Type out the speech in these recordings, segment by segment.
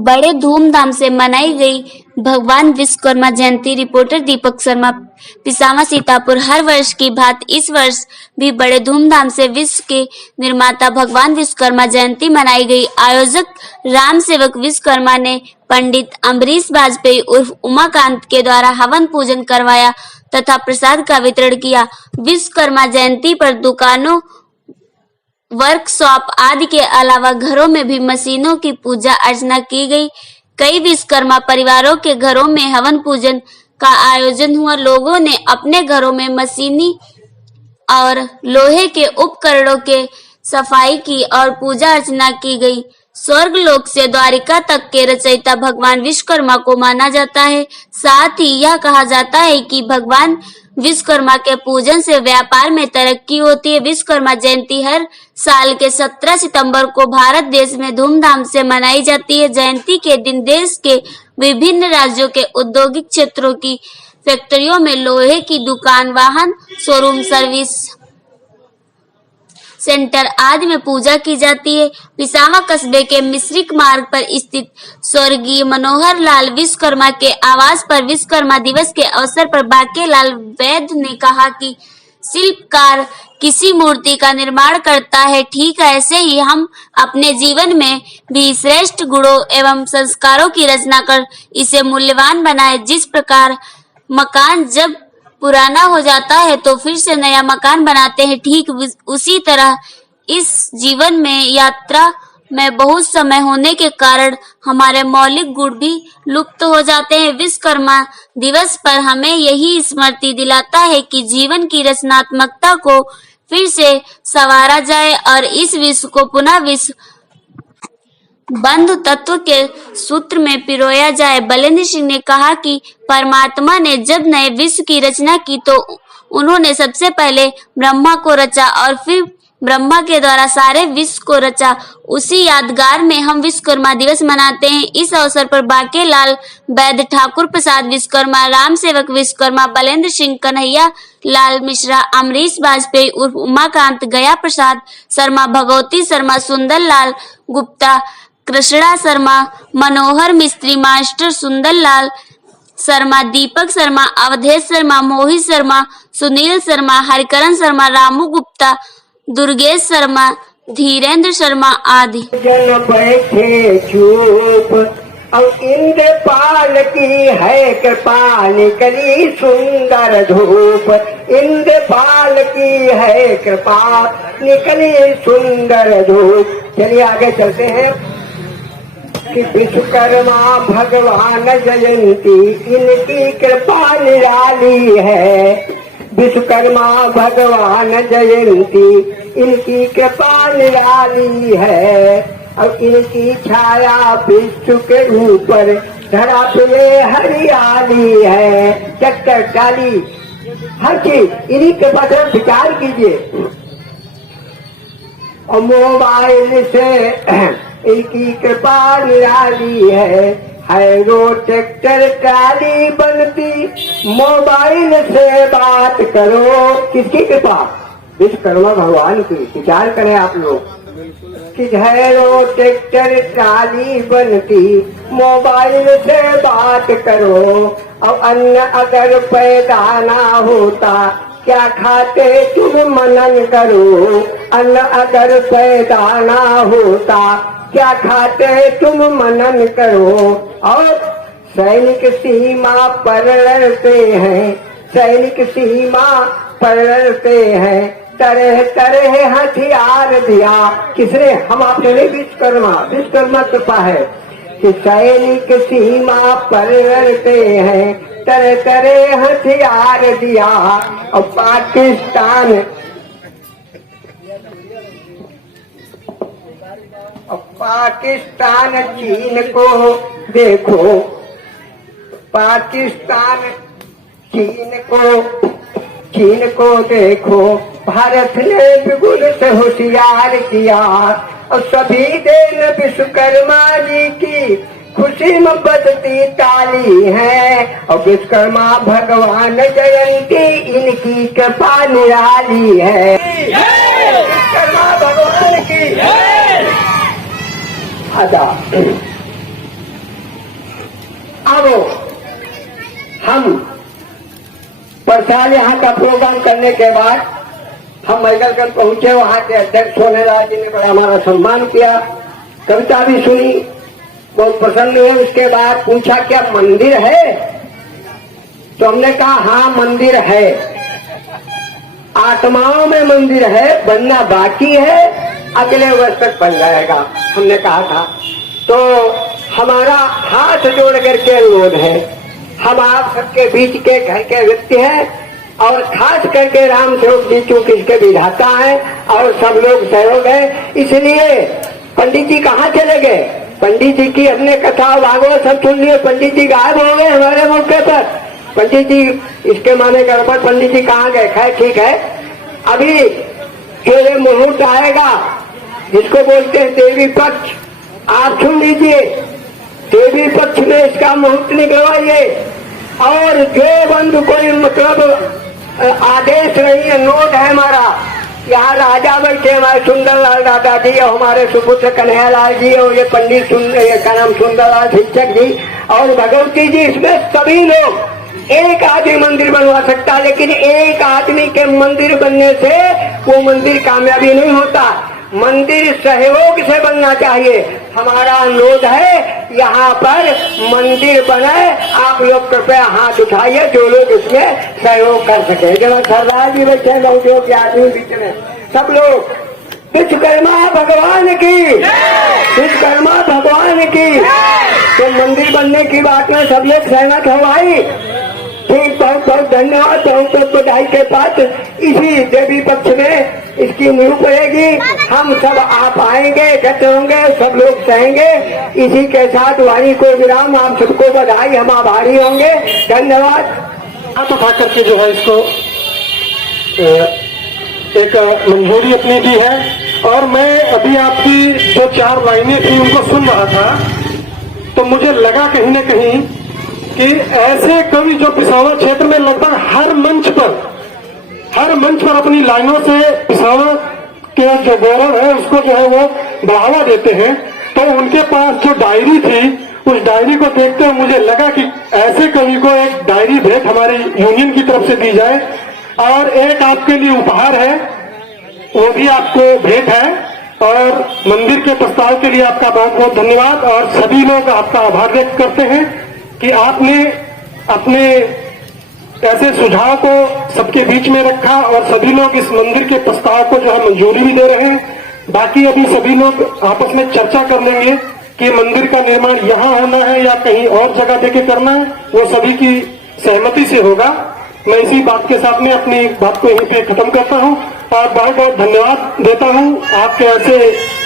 बड़े धूमधाम से मनाई गई भगवान विश्वकर्मा जयंती। रिपोर्टर दीपक शर्मा, पिसामा, सीतापुर। हर वर्ष की भांति इस वर्ष भी बड़े धूमधाम से विश्व के निर्माता भगवान विश्वकर्मा जयंती मनाई गई। आयोजक राम सेवक विश्वकर्मा ने पंडित अम्बरीश वाजपेयी उर्फ उमाकांत के द्वारा हवन पूजन करवाया तथा प्रसाद का वितरण किया। विश्वकर्मा जयंती पर दुकानों, वर्कशॉप आदि के अलावा घरों में भी मशीनों की पूजा अर्चना की गई। कई विश्वकर्मा परिवारों के घरों में हवन पूजन का आयोजन हुआ। लोगों ने अपने घरों में मशीनी और लोहे के उपकरणों के सफाई की और पूजा अर्चना की गई। स्वर्ग लोक से द्वारिका तक के रचयिता भगवान विश्वकर्मा को माना जाता है। साथ ही यह कहा जाता है कि भगवान विश्वकर्मा के पूजन से व्यापार में तरक्की होती है। विश्वकर्मा जयंती हर साल के 17 सितंबर को भारत देश में धूमधाम से मनाई जाती है। जयंती के दिन देश के विभिन्न राज्यों के औद्योगिक क्षेत्रों की फैक्ट्रियों में लोहे की दुकान, वाहन शोरूम, सर्विस सेंटर आदि में पूजा की जाती है। पिसामा कस्बे के मिश्रिक मार्ग पर स्थित स्वर्गीय मनोहर लाल विश्वकर्मा के आवास पर विश्वकर्मा दिवस के अवसर पर बांकेलाल वैद्य ने कहा कि शिल्पकार किसी मूर्ति का निर्माण करता है, ठीक ऐसे ही हम अपने जीवन में भी श्रेष्ठ गुणों एवं संस्कारों की रचना कर इसे मूल्यवान बनाए। जिस प्रकार मकान जब पुराना हो जाता है तो फिर से नया मकान बनाते हैं, ठीक उसी तरह इस जीवन में यात्रा में बहुत समय होने के कारण हमारे मौलिक गुण भी लुप्त हो जाते हैं। विश्वकर्मा दिवस पर हमें यही स्मृति दिलाता है कि जीवन की रचनात्मकता को फिर से संवारा जाए और इस विश्व को पुनः विश्व बंधु तत्व के सूत्र में पिरोया जाए। बलेंद्र सिंह ने कहा कि परमात्मा ने जब नए विश्व की रचना की तो उन्होंने सबसे पहले ब्रह्मा को रचा और फिर ब्रह्मा के द्वारा सारे विश्व को रचा। उसी यादगार में हम विश्वकर्मा दिवस मनाते हैं। इस अवसर पर बांकेलाल वैद्य, ठाकुर प्रसाद विश्वकर्मा, राम सेवक विश्वकर्मा, बलेंद्र सिंह, कन्हैया लाल मिश्रा, अम्बरीश वाजपेयी उर्फ उमाकांत, गया प्रसाद शर्मा, भगवती शर्मा, सुंदर लाल गुप्ता, कृष्णा शर्मा, मनोहर मिस्त्री, मास्टर सुंदर लाल शर्मा, दीपक शर्मा, अवधेश शर्मा, मोहित शर्मा, सुनील शर्मा, हरिकरण शर्मा, रामू गुप्ता, दुर्गेश शर्मा, धीरेन्द्र शर्मा आदि। जन बैठे चुप, अब इंद्रपाल की है कृपा, निकली सुंदर धूप। इंद्रपाल की है कृपा, निकली सुंदर धूप। चलिए आगे चलते हैं कि विश्वकर्मा भगवान जयंती, इनकी कृपा निराली है। विश्वकर्मा भगवान जयंती, इनकी कृपा निराली है। और इनकी छाया विश्व के ऊपर, धरा पे हरियाली है। चक्कर डाली हर चीज इन्हीं के पास विचार कीजिए। और मोबाइल से इनकी कृपा निराली है रो ट्रैक्टर ट्राली बनती, मोबाइल से बात करो। किसकी कृपा? विश्वकर्मा भगवान की। विचार करें आप लोग कि रो ट्रैक्टर ट्राली बनती, मोबाइल से बात करो। अब अन्न अगर पैदा ना होता, क्या खाते तुम मनन करो। अन्न अगर पैदा ना होता, क्या खाते तुम मनन करो। और सैनिक सीमा पर लड़ते हैं, सैनिक सीमा पर लड़ते हैं। तरह तरह हथियार दिया किसने? हम आपने नहीं, विश्वकर्मा। विश्वकर्मा कृपा है कि सैनिक सीमा पर लड़ते हैं, तरह तरह हथियार दिया। और पाकिस्तान चीन को देखो, पाकिस्तान चीन को देखो। भारत ने बिगुल से होशियार किया और सभी दिन विश्वकर्मा जी की खुशी में बजती ताली है। और विश्वकर्मा भगवान जयंती, इनकी कृपा निराली है। विश्वकर्मा भगवान की आजा। हम परसाल यहाँ का प्रोग्राम करने के बाद हम मैगलगंज पहुंचे। वहाँ के अध्यक्ष सोनेलाल जी ने बड़ा हमारा सम्मान किया, कविता भी सुनी, बहुत प्रसन्न हुए। उसके बाद पूछा क्या मंदिर है? तो हमने कहा हाँ मंदिर है, आत्माओं में मंदिर है, बनना बाकी है, अगले वर्ष तक बन जाएगा, हमने कहा था। तो हमारा हाथ जोड़ करके अनुरोध है, हम आप सबके बीच के घर के व्यक्ति हैं और खास करके राम सेवक जी चूंकि इसके विधाता हैं और सब लोग सहयोग है, इसलिए पंडित जी कहाँ चले गए? पंडित जी की हमने कथा भागवत सब सुन लिए, पंडित जी गायब हो गए हमारे मौके पर। पंडित जी इसके माने गड़बड़, पंडित जी कहाँ गए? खैर ठीक है, अभी तेरे मुहूर्त आएगा जिसको बोलते हैं देवी पक्ष, आप सुन लीजिए। देवी पक्ष में इसका मुहूर्त निकलवाइए और जो बंधु कोई मतलब आदेश नहीं है, नोट है हमारा। यहाँ राजा बैठे हमारे सुंदरलाल दादाजी और हमारे सुपुत्र कन्हैयालाल जी और ये पंडित का नाम सुंदरलाल शिक्षक जी और भगवती जी, इसमें सभी लोग। एक आदमी मंदिर बनवा सकता, लेकिन एक आदमी के मंदिर बनने से वो मंदिर कामयाबी नहीं होता, मंदिर सहयोग से बनना चाहिए। हमारा अनुरोध है यहाँ पर मंदिर बने, आप लोग कृपया हाथ उठाइए जो लोग इसमें सहयोग कर सके। जब सरदार जी बैठे नवजोग के आदमी बीच में, सब लोग विश्वकर्मा भगवान की, विश्वकर्मा भगवान की। तो मंदिर बनने की बात में सब लोग सहमत हो भाई? ठीक, बहुत बहुत धन्यवाद, बहुत बहुत बधाई के पात्र। इसी देवी पक्ष में इसकी नींव पड़ेगी, हम सब आप आएंगे, इकट्ठे होंगे, सब लोग सहेंगे। इसी के साथ वाणी को विराम, आप सबको बधाई, हम आभारी होंगे, धन्यवाद। हाथ उठा करके जो है इसको एक मंजूरी अपनी दी है। और मैं अभी आपकी जो 4 लाइनें थी उनको सुन रहा था, तो मुझे लगा कहीं न कहीं कि ऐसे कवि जो पिसावर क्षेत्र में लगभग हर मंच पर अपनी लाइनों से पिसावर के जो गौरव है उसको जो है वो बढ़ावा देते हैं। तो उनके पास जो डायरी थी, उस डायरी को देखते हुए मुझे लगा कि ऐसे कवि को एक डायरी भेंट हमारी यूनियन की तरफ से दी जाए। और एक आपके लिए उपहार है, वो भी आपको भेंट है। और मंदिर के प्रस्ताव के लिए आपका बहुत बहुत धन्यवाद। और सभी लोग आपका आभार व्यक्त करते हैं कि आपने अपने ऐसे सुझाव को सबके बीच में रखा और सभी लोग इस मंदिर के प्रस्ताव को जो है मंजूरी भी दे रहे हैं। बाकी अभी सभी लोग आपस में चर्चा कर लेंगे कि मंदिर का निर्माण यहाँ होना है या कहीं और जगह देके करना है, वो सभी की सहमति से होगा। मैं इसी बात के साथ में अपनी बात को यहीं पे खत्म करता हूँ और बहुत बहुत धन्यवाद देता हूँ आपके ऐसे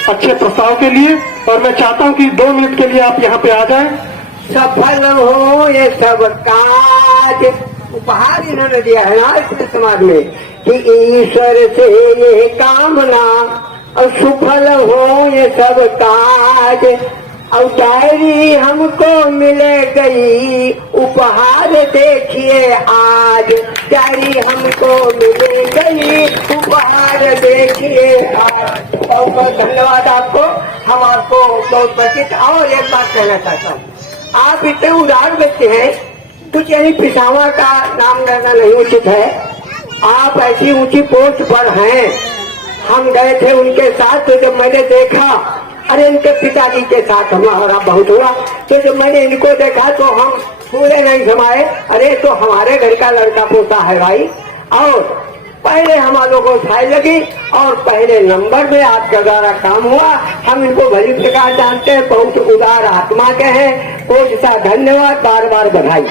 अच्छे प्रस्ताव के लिए। और मैं चाहता हूँ कि 2 मिनट के लिए आप यहाँ पे आ जाएं। सफल हो ये सब काज, उपहार इन्होंने दिया है ना इस समाज में कि ईश्वर से ये कामना और सुफल हो ये सब काज। और डायरी हमको मिल गई, उपहार देखिए आज, डायरी हमको मिल गई, उपहार देखिए आज। बहुत बहुत धन्यवाद आपको, हम आपको बहुत परिचित। और एक बात कहना चाहता हूँ, आप इतने उदार व्यक्ति हैं, कुछ यही पिसावा का नाम लेना नहीं उचित है। आप ऐसी ऊंची पोस्ट पर हैं, हम गए थे उनके साथ, तो जब मैंने देखा, अरे इनके पिताजी के साथ हमारा बहुत हुआ, तो जब मैंने इनको देखा तो हम पूरे नहीं समाये, अरे तो हमारे घर का लड़का पोता है भाई। और पहले हमारे को फाइल लगी और पहले नंबर में आपके द्वारा काम हुआ। हम इनको भली प्रकार जानते हैं, बहुत उदार आत्मा के हैं। बहुत सा धन्यवाद, बार बार बधाई।